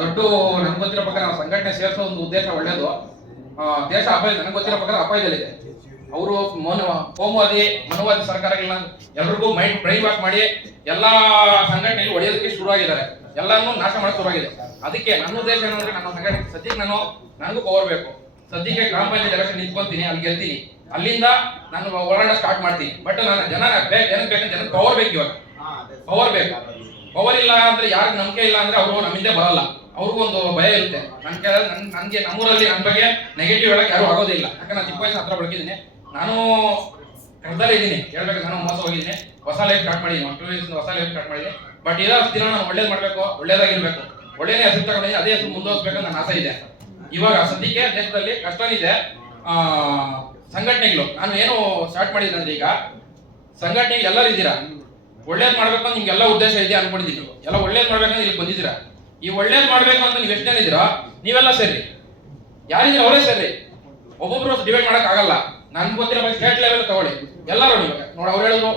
ದೊಡ್ಡ ನನ್ಗೆ ಗೊತ್ತಿರೋ ಪ್ರಕಾರ ನಾವು ಸಂಘಟನೆ ಸೇರಿಸೋ ಒಂದು ಉದ್ದೇಶ ಒಳ್ಳೇದು. ದೇಶ ಅಪಾಯ, ನನಗೆ ಗೊತ್ತಿರೋ ಪ್ರಕಾರ ಅಪಾಯದಲ್ಲಿದೆ. ಅವರು ಕೋಮುವಾದಿ ಮನುವಾದಿ ಸರ್ಕಾರಗಳನ್ನ ಎಲ್ರಿಗೂ ಮೈಂಡ್ ಬ್ರೈನ್ ವಾಶ್ ಮಾಡಿ ಎಲ್ಲಾ ಸಂಘಟನೆಗಳು ಹೊಡೆಯೋದಕ್ಕೆ ಶುರುವಾಗಿದ್ದಾರೆ, ಎಲ್ಲಾನು ನಾಶ ಮಾಡಕ್ಕೆ ಶುರುವಾಗಿದೆ. ಅದಕ್ಕೆ ನನ್ನ ಉದ್ದೇಶ ಏನಂದ್ರೆ, ನನ್ನ ಸಂಘಟನೆ ಸದ್ಯಕ್ಕೆ ನನಗೂ ಪವರ್ ಬೇಕು. ಸದ್ಯಕ್ಕೆ ಗ್ರಾಮ ಪಂಚಾಯತ್ ಎಲೆಕ್ಷನ್ ನಿಂತ್ಕೊಂತೀನಿ, ಅಲ್ಲಿ ಗೆಲ್ತೀನಿ, ಅಲ್ಲಿಂದ ನಾನು ಹೋರಾಟ ಸ್ಟಾರ್ಟ್ ಮಾಡ್ತೀನಿ. ಬಟ್ ನಾನು ಜನಕ್ಕೆ ಬೇಕಂದ್ರೆ ಜನಕ್ಕೆ ಪವರ್ ಬೇಕು. ಇವಾಗ ಪವರ್ ಬೇಕು. ಪವರ್ ಇಲ್ಲ ಅಂದ್ರೆ ಯಾರಿಗೆ ನಂಬಿಕೆ ಇಲ್ಲ ಅಂದ್ರೆ ಅವರು ನಮ್ಮಿಂದ ಬರಲ್ಲ. ಅವ್ರಿಗೂ ಒಂದು ಭಯ ಇರುತ್ತೆ. ನನ್ಗೆ ನಮ್ಮೂರಲ್ಲಿ ನನ್ನ ಬಗ್ಗೆ ನೆಗೆಟಿವ್ ಹೇಳಕ್ ಯಾರು ಆಗೋದಿಲ್ಲ. ಯಾಕಂದ್ರೆ ನಾನು ಚಿಕ್ಕ ವಯಸ್ಸಿನ ಹತ್ರ ಬೆಳಕಿದ್ದೀನಿ. ನಾನು ಕರ್ದಲ್ಲೇ ಇದ್ದೀನಿ, ಹೇಳ್ಬೇಕು. ನಾನು ಮೋಸ ಹೋಗಿದ್ದೀನಿ, ಹೊಸ ಲೈಫ್ ಸ್ಟಾರ್ಟ್ ಮಾಡಿದ್ದೀನಿ, 2 years ಹೊಸ ಲೈಫ್ ಸ್ಟಾರ್ಟ್ ಮಾಡಿದ್ದೀನಿ. ಬಟ್ ಇರೋ ದಿನ ನಾನು ಒಳ್ಳೇದು ಮಾಡ್ಬೇಕು, ಒಳ್ಳೇದಾಗಿರ್ಬೇಕು, ಒಳ್ಳೆಯ ಹೆಸರು ತಗೊಂಡಿದ್ದೀನಿ. ಅದೇ ಹೆಸರು ಮುಂದುವರಿಸಬೇಕು ನನ್ನ ಆಸೆ ಇದೆ. ಇವಾಗ ಸದ್ಯಕ್ಕೆ ದೇಶದಲ್ಲಿ ಕಷ್ಟನಿದೆ. ಸಂಘಟನೆಗಳು ನಾನು ಏನು ಸ್ಟಾರ್ಟ್ ಮಾಡಿದ್ದೀನಿ ಅಂದ್ರೆ, ಈಗ ಸಂಘಟನೆಗೆ ಎಲ್ಲರೂ ಇದ್ದೀರಾ, ಒಳ್ಳೇದ್ ಮಾಡ್ಬೇಕು ಅಂತ ನಿಮ್ಗೆಲ್ಲ ಉದ್ದೇಶ ಇದೆ ಅನ್ಕೊಂಡಿದ್ದೀನಿ. ಎಲ್ಲ ಒಳ್ಳೇದ್ ಮಾಡ್ಬೇಕಂತ ಇಲ್ಲಿ ಬಂದಿದ್ದೀರಾ. ಈ ಒಳ್ಳೇದ್ ಮಾಡ್ಬೇಕು ಅಂತ ನೀವು ಎಷ್ಟು ಜನ ಇದ್ದೀರಾ, ನೀವೆಲ್ಲ ಸೇರಿ. ಯಾರಿದ್ದೀರ ಅವರೇ ಸೇರಿ. ಒಬ್ಬೊಬ್ರು ಡಿವೈಡ್ ಮಾಡಕ್ ಆಗಲ್ಲ. ನನ್ಗೆ ಗೊತ್ತಿರೋ ಸ್ಟೇಟ್ ಲೆವೆಲ್ ತಗೊಳ್ಳಿ, ಎಲ್ಲರೂ ಇವಾಗ ನೋಡಿ. ಅವ್ರು ಹೇಳಿದ್ರು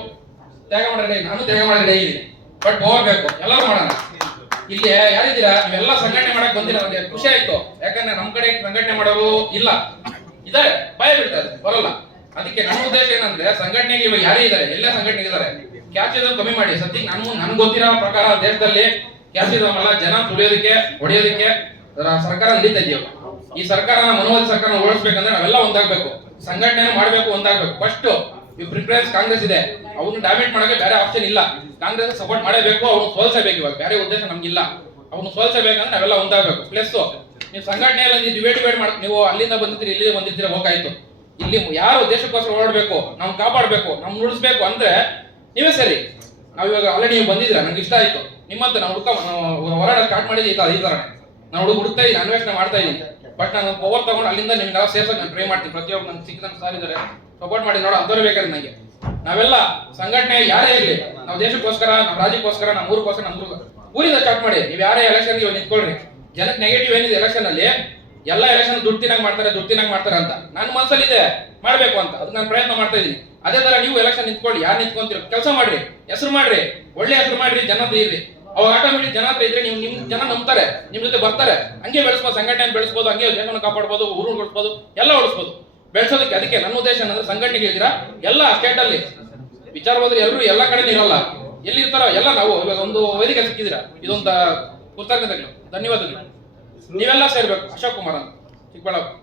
ತ್ಯಾಗ ಮಾಡ್ರಿ, ನಾನು ತ್ಯಾಗ ಮಾಡಿ ಇದ್ದೀನಿ. ಬಟ್ ಹೋಗ್ಬೇಕು, ಎಲ್ಲರೂ ಮಾಡೋಣ. ಇಲ್ಲಿ ಯಾರಿದ್ದೀರಾ ನೀವೆಲ್ಲ ಸಂಘಟನೆ ಮಾಡಕ್ ಬಂದಿರ, ನನಗೆ ಖುಷಿ ಆಯ್ತು. ಯಾಕಂದ್ರೆ ನಮ್ ಕಡೆ ಸಂಘಟನೆ ಮಾಡೋರು ಇಲ್ಲ, ಇದಾರೆ, ಭಯ ಬೀಳ್ತಾರೆ, ಬರಲ್ಲ. ಅದಕ್ಕೆ ನನ್ನ ಉದ್ದೇಶ ಏನಂದ್ರೆ, ಸಂಘಟನೆಗೆ ಇವಾಗ ಯಾರೇ ಇದ್ದಾರೆ, ಎಲ್ಲ ಸಂಘಟನೆ ಇದ್ದಾರೆ, ಕ್ಯಾಪ್ಸಿಸಮ್ ಕಮ್ಮಿ ಮಾಡಿ. ಸದ್ಯಕ್ಕೆ ನನ್ಗೆ ಗೊತ್ತಿರೋ ಪ್ರಕಾರ ದೇಶದಲ್ಲಿ ಕ್ಯಾಪ್ಸಿಸಮ್ ಅಲ್ಲ, ಜನ ತುಳಿಯೋದಕ್ಕೆ ಹೊಡೆಯೋದಕ್ಕೆ ಸರ್ಕಾರ ನಡೀತಾ ಇದೆಯಲ್ಲ. ಈ ಸರ್ಕಾರನ ಮನೋವಾದಿ ಸರ್ಕಾರ ಓಡಿಸ್ಬೇಕಂದ್ರೆ ನಾವೆಲ್ಲ ಒಂದಾಗ್ಬೇಕು, ಸಂಘಟನೆ ಮಾಡ್ಬೇಕು, ಒಂದಾಗ್ಬೇಕು. ಫಸ್ಟ್ ಪ್ರಿಫರೆನ್ಸ್ ಕಾಂಗ್ರೆಸ್ ಇದೆ, ಅವ್ನು ಡ್ಯಾಮೇಜ್ ಮಾಡಕ್ಕೆ ಬೇರೆ ಆಪ್ಷನ್ ಇಲ್ಲ. ಕಾಂಗ್ರೆಸ್ ಸಪೋರ್ಟ್ ಮಾಡಬೇಕು, ಅವ್ನು ಸೋಲ್ಸಬೇಕು. ಇವಾಗ ಬೇರೆ ಉದ್ದೇಶ ನಮ್ಗಿಲ್ಲ, ಅವ್ನು ಸೋಲ್ಸಬೇಕಂದ್ರೆ ನಾವೆಲ್ಲ ಒಂದಾಗ್ಬೇಕು. ಪ್ಲಸ್ ನೀವು ಸಂಘಟನೆಯಲ್ಲಿ ನೀವು ಡಿವೈಡ್ ಮಾಡಿ, ನೀವು ಅಲ್ಲಿಂದ ಬಂದಿರ್ತೀರಿ, ಇಲ್ಲಿಂದ ಬಂದಿರ್ತೀರ, ಹೋಗಾಯ್ತು. ಇಲ್ಲಿ ಯಾರು ದೇಶಕ್ಕೋಸ್ಕರ ಓಡಬೇಕು, ನಾವು ಕಾಪಾಡಬೇಕು, ನಮ್ ಉಳಿಸ್ಬೇಕು ಅಂದ್ರೆ ನೀವೇ ಸರಿ. ನಾವ್ ಇವಾಗ ಆಲ್ರೆಡಿ ನೀವು ಬಂದಿದ್ದೀರಾ, ನಂಗೆ ಇಷ್ಟ ಆಯ್ತು. ನಿಮ್ಮಂತ ನಾವು ಹೋರಾಟ ಸ್ಟಾರ್ಟ್ ಮಾಡಿದ್ವಿ ಈ ತರ. ನಾನು ಹುಡುಕ್ತಾ ಇದ್ದೀನಿ, ಅನ್ವೇಷಣೆ ಮಾಡ್ತಾ ಇದ್ದೀನಿ. ಬಟ್ ನಾನು ಪವರ್ ತಗೊಂಡು ಅಲ್ಲಿಂದ ನಿಮ್ಗೆ ಸೇರ್ಸೋಕೆ ನಾನು ಟ್ರೈ ಮಾಡ್ತೀನಿ. ಪ್ರತಿಯೊಬ್ಬರು ನನ್ಗೆ ಸಿಕ್ಕಿದ ಸಾರ್ ಇದ್ದಾರೆ, ಸಪೋರ್ಟ್ ಮಾಡಿ. ನೋಡೋ ಅಂಥವ್ರು ಬೇಕಾದ್ರೆ ನನಗೆ. ನಾವೆಲ್ಲ ಸಂಘಟನೆ ಯಾರೇ ಇರಲಿ, ನಾವು ದೇಶಕ್ಕೋಸ್ಕರ, ನಮ್ಮ ರಾಜ್ಯಕ್ಕೋಸ್ಕರ, ನಮ್ಮ ಊರಿಗೋಸ್ಕರ, ನಮ್ಮ ಊರಿಂದ ಸ್ಟಾರ್ಟ್ ಮಾಡಿ. ನೀವು ಯಾರೇ ಎಲೆಕ್ಷನ್ ಇವಾಗ ನಿಂತ್ಕೊಳ್ರಿ. ಜನಕ್ಕೆ ನೆಗೆಟಿವ್ ಏನಿದೆ ಎಲೆಕ್ಷನ್ ಅಲ್ಲಿ, ಎಲ್ಲ ಎಲೆಕ್ಷನ್ ದುಡ್ಡು ತಿನ್ನಾಗ ಮಾಡ್ತಾರೆ ಅಂತ ನನ್ನ ಮನಸ್ಸಲ್ಲಿ ಇದೆ, ಮಾಡ್ಬೇಕು ಅಂತ. ಅದಕ್ಕೆ ನಾನು ಪ್ರಯತ್ನ ಮಾಡ್ತಾ ಇದ್ದೀನಿ. ಅದೇ ತರ ನೀವು ಎಲೆಕ್ಷನ್ ನಿಂತ್ಕೊಳ್ಳಿ, ಯಾರು ನಿಂತ್ಕೊಂತೀರ ಕೆಲಸ ಮಾಡ್ರಿ, ಹೆಸರು ಮಾಡ್ರಿ, ಒಳ್ಳೆ ಹೆಸರು ಮಾಡ್ರಿ, ಜನ ಇರ್ರಿ. ಅವಾಗ ಆಟೋಮೆಟಿಕ್ ಜನ ಹತ್ರ ಇದ್ರೆ ನೀವು ನಿಮ್ ಜನ ನಂಬ್ತಾರೆ, ನಿಮ್ ಜೊತೆ ಬರ್ತಾರೆ. ಹಂಗೆ ಬೆಳೆಸ್ಬೋದು, ಸಂಘಟನೆ ಬೆಳೆಸ್ಬೋದು, ಹಂಗೆ ದೇಶವನ್ನು ಕಾಪಾಡ್ಬೋದು, ಊರು ಉಳಿಸ್ಬೋದು, ಎಲ್ಲ ಉಳಿಸ್ಬೋದು, ಬೆಳೆಸೋದಕ್ಕೆ. ಅದಕ್ಕೆ ನನ್ನ ಉದ್ದೇಶ ಏನಂದ್ರೆ, ಸಂಘಟನೆಗೆ ಇದ್ದೀರಾ ಎಲ್ಲ ಸ್ಟೇಟ್ ಅಲ್ಲಿ ವಿಚಾರ ಹೋದ್ರೆ ಎಲ್ಲರೂ ಎಲ್ಲ ಕಡೆ ಇರೋಲ್ಲ, ಎಲ್ಲಿ ಇರ್ತಾರೋ ಎಲ್ಲ. ನಾವು ಇವಾಗ ಒಂದು ವೇದಿಕೆ ಸಿಕ್ಕಿದ್ದೀರಾ, ಇದೊಂದು ಕೃತಜ್ಞತೆಗಳು, ಧನ್ಯವಾದಗಳು. ನೀವೆಲ್ಲ ಸೇರ್ಬೇಕು. ಅಶೋಕ್ ಕುಮಾರ್ ಅಂತ, ಚಿಕ್ಕಬಳ್ಳಾಪುರ.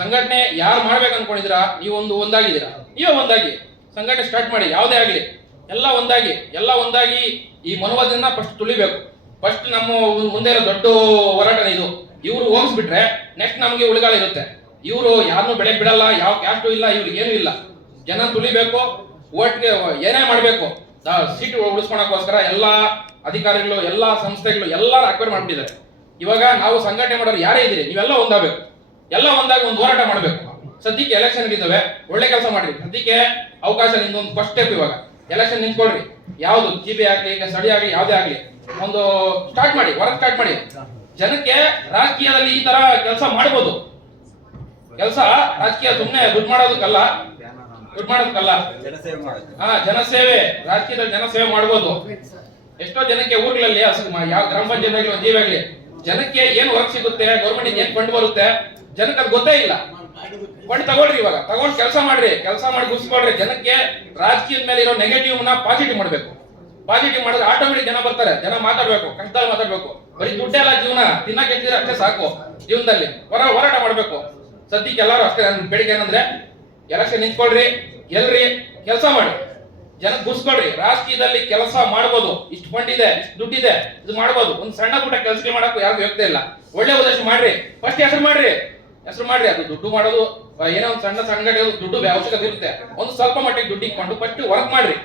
ಸಂಘಟನೆ ಯಾರು ಮಾಡ್ಬೇಕು ಅನ್ಕೊಂಡಿದ್ದೀರಾ, ನೀವು ಒಂದಾಗಿದ್ದೀರಾ, ನೀವೇ ಒಂದಾಗಿ ಸಂಘಟನೆ ಸ್ಟಾರ್ಟ್ ಮಾಡಿ. ಯಾವುದೇ ಆಗ್ಲಿ ಎಲ್ಲ ಒಂದಾಗಿ ಈ ಮನೋವಾದನ ಫಸ್ಟ್ ತುಳಿಬೇಕು. ಫಸ್ಟ್ ನಮ್ಮ ಮುಂದೆ ಇರೋ ದೊಡ್ಡ ಹೋರಾಟನ ಇದು. ಇವ್ರು ಹೋಗಿಸ್ಬಿಟ್ರೆ ನೆಕ್ಸ್ಟ್ ನಮಗೆ ಉಳಿಗಾಲ ಇರುತ್ತೆ. ಇವರು ಯಾರನ್ನೂ ಬೆಳಗ್ಗೆ ಬಿಡಲ್ಲ, ಯಾವ ಕ್ಯಾಸ್ಟು ಇಲ್ಲ, ಇವ್ರಿಗೆ ಏನೂ ಇಲ್ಲ. ಜನ ತುಳಿಬೇಕು, ಓಟ್ಗೆ ಏನೇ ಮಾಡಬೇಕು, ಸೀಟ್ ಉಳಿಸ್ಕೊಳಕ್ಕೋಸ್ಕರ ಎಲ್ಲ ಅಧಿಕಾರಿಗಳು, ಎಲ್ಲ ಸಂಸ್ಥೆಗಳು ಎಲ್ಲರೂ ಅಕ್ವೈರ್ ಮಾಡ್ಬಿಟ್ಟಿದ್ದಾರೆ. ಇವಾಗ ನಾವು ಸಂಘಟನೆ ಮಾಡೋರು ಯಾರೇ ಇದ್ದೀರಿ, ನೀವೆಲ್ಲ ಒಂದಾಗಬೇಕು. ಎಲ್ಲ ಒಂದಾಗಿ ಒಂದು ಹೋರಾಟ ಮಾಡಬೇಕು. ಸದ್ಯಕ್ಕೆ ಎಲೆಕ್ಷನ್ ಇದ್ದಾವೆ, ಒಳ್ಳೆ ಕೆಲಸ ಮಾಡ್ರಿ. ಸದ್ಯಕ್ಕೆ ಅವಕಾಶ ನಿಮ್ದೊಂದು ಫಸ್ಟ್ ಸ್ಟೆಪ್. ಇವಾಗ ಎಲೆಕ್ಷನ್ ನಿಂತ್ಕೊಳ್ರಿ, ಯಾವ್ದು ಜಿಬಿ ಆಗ್ಲಿ, ಸ್ಟಡಿ ಆಗ್ಲಿ, ಯಾವ್ದೇ ಆಗ್ಲಿ, ಒಂದು ಸ್ಟಾರ್ಟ್ ಮಾಡಿ, ವರ್ಕ್ ಸ್ಟಾರ್ಟ್ ಮಾಡಿ. ಜನಕ್ಕೆ ರಾಜಕೀಯದಲ್ಲಿ ಈ ತರ ಕೆಲಸ ಮಾಡ್ಬೋದು. ಕೆಲಸ ರಾಜಕೀಯ ಸುಮ್ಮನೆ ದುಡ್ಡು ಮಾಡೋದಕ್ಕಲ್ಲ, ಜನಸೇವೆ, ರಾಜಕೀಯದಲ್ಲಿ ಜನಸೇವೆ ಮಾಡ್ಬೋದು. ಎಷ್ಟೋ ಜನಕ್ಕೆ ಊರ್ಗಳಲ್ಲಿ ಯಾವ ಗ್ರಾಮ ಪಂಚಾಯತ್ ಆಗಲಿ, ಒಂದು ಜೀವಾಗ್ಲಿ, ಜನಕ್ಕೆ ಏನ್ ವರ್ಕ್ ಸಿಗುತ್ತೆ, ಗೌರ್ಮೆಂಟ್ ಏನ್ ಫಂಡ್ ಬರುತ್ತೆ, ಜನಕ್ಕೆ ಅದು ಗೊತ್ತೇ ಇಲ್ಲ. ಫಂಡ್ ತಗೊಳ್ರಿ, ಇವಾಗ ತಗೊಂಡು ಕೆಲಸ ಮಾಡ್ರಿ, ಕೆಲಸ ಮಾಡಿ ಗುರ್ಸ್ಕೊಳ್ರಿ. ಜನಕ್ಕೆ ರಾಜಕೀಯದ ಮೇಲೆ ಇರೋ ನೆಗೆಟಿವ್ ನ ಪಾಸಿಟಿವ್ ಮಾಡ್ಬೇಕು. ಪಾಸಿಟಿವ್ ಮಾಡಿದ್ರೆ ಆಟೋಮೆಟಿಕ್ ಜನ ಬರ್ತಾರೆ. ಜನ ಮಾತಾಡ್ಬೇಕು, ಕಷ್ಟದಲ್ಲಿ ಮಾತಾಡ್ಬೇಕು. ಬರೀ ದುಡ್ಡೇ ಅಲ್ಲ ಜೀವನ, ತಿನ್ನಕ್ಕೆ ಎತ್ತಿದ್ರೆ ಅಷ್ಟೇ ಸಾಕು. ಜೀವನದಲ್ಲಿ ಹೋರಾಟ ಮಾಡ್ಬೇಕು. ಸದ್ಯಕ್ಕೆ ಎಲ್ಲರೂ ಅಷ್ಟೇ. ನನ್ನ ಬೇಡಿಕೆ ಏನಂದ್ರೆ, ಎಲೆಕ್ಷನ್ ನಿಂತ್ಕೊಳ್ರಿ, ಎಲ್ರಿ, ಕೆಲಸ ಮಾಡಿ, ಜನಕ್ಕೆ ಗುರ್ಸ್ಕೊಳ್ರಿ. ರಾಜಕೀಯದಲ್ಲಿ ಕೆಲಸ ಮಾಡ್ಬೋದು, ಇಷ್ಟು ಫಂಡ್ ಇದೆ, ಇಷ್ಟು ದುಡ್ಡಿದೆ, ಇದು ಮಾಡ್ಬೋದು. ಒಂದು ಸಣ್ಣ ಪುಟ್ಟ ಕೆಲಸ ಮಾಡಕ್ಕೂ ಯಾರಿಗೂ ಯೋಗ್ಯತೆ ಇಲ್ಲ. ಒಳ್ಳೆ ಉದ್ದೇಶ ಮಾಡ್ರಿ, ಫಸ್ಟ್ ಹೆಸರು ಮಾಡ್ರಿ. ಅದು ದುಡ್ಡು ಮಾಡೋದು ಏನೋ ಒಂದು ಸಣ್ಣ ಸಂಘಟನೆ ದುಡ್ಡು ಅವಶ್ಯಕತೆ ಇರುತ್ತೆ. ಒಂದು ಸ್ವಲ್ಪ ಮಟ್ಟಿಗೆ ದುಡ್ಡು ಇಟ್ಕೊಂಡು ಫಸ್ಟ್ ವರ್ಕ್ ಮಾಡ್ರಿ,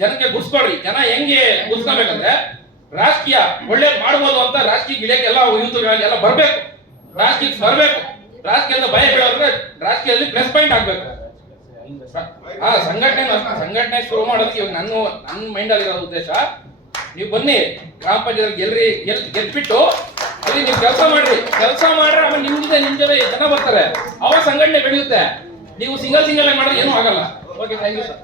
ಜನಕ್ಕೆ ಗುರ್ಸ್ಕೊಳ್ರಿ. ಜನ ಹೆಂಗೆ ಗುರ್ಸ್ಕೊಬೇಕಂದ್ರೆ, ರಾಜಕೀಯ ಒಳ್ಳೇದು ಮಾಡ್ಬೋದು ಅಂತ ರಾಜಕೀಯ ಗಿಡಕ್ಕೆ ಎಲ್ಲ ಯೂತ್ಗಳಿಗೆಲ್ಲ ಬರ್ಬೇಕು, ರಾಜಕೀಯಕ್ಕೆ ಬರ್ಬೇಕು. ರಾಜಕೀಯದ ಭಯ ಬೀಳೋದ್ರೆ ರಾಜಕೀಯದಲ್ಲಿ ಪ್ಲಸ್ ಪಾಯಿಂಟ್ ಆಗ್ಬೇಕು. ಸಂಘಟನೆ ಶುರು ಮಾಡೋದಕ್ಕೆ ಇವಾಗ ನನ್ನ ಮೈಂಡ್ ಅಲ್ಲಿ ಇರೋ ಉದ್ದೇಶ, ನೀವು ಬನ್ನಿ ಗ್ರಾಮ ಪಂಚಾಯತ್ ಗೆದ್ಬಿಟ್ಟು ಅಲ್ಲಿ ನೀವು ಕೆಲಸ ಮಾಡ್ರಿ. ಆಮೇಲೆ ನಿಮ್ ಜೊತೆ ಜನ ಬರ್ತಾರೆ, ಅವಾಗ ಸಂಘಟನೆ ಬೆಳೆಯುತ್ತೆ. ನೀವು ಸಿಂಗಲ್ ಮಾಡಿದ್ರೆ ಏನೂ ಆಗಲ್ಲ. Okay, thank you sir.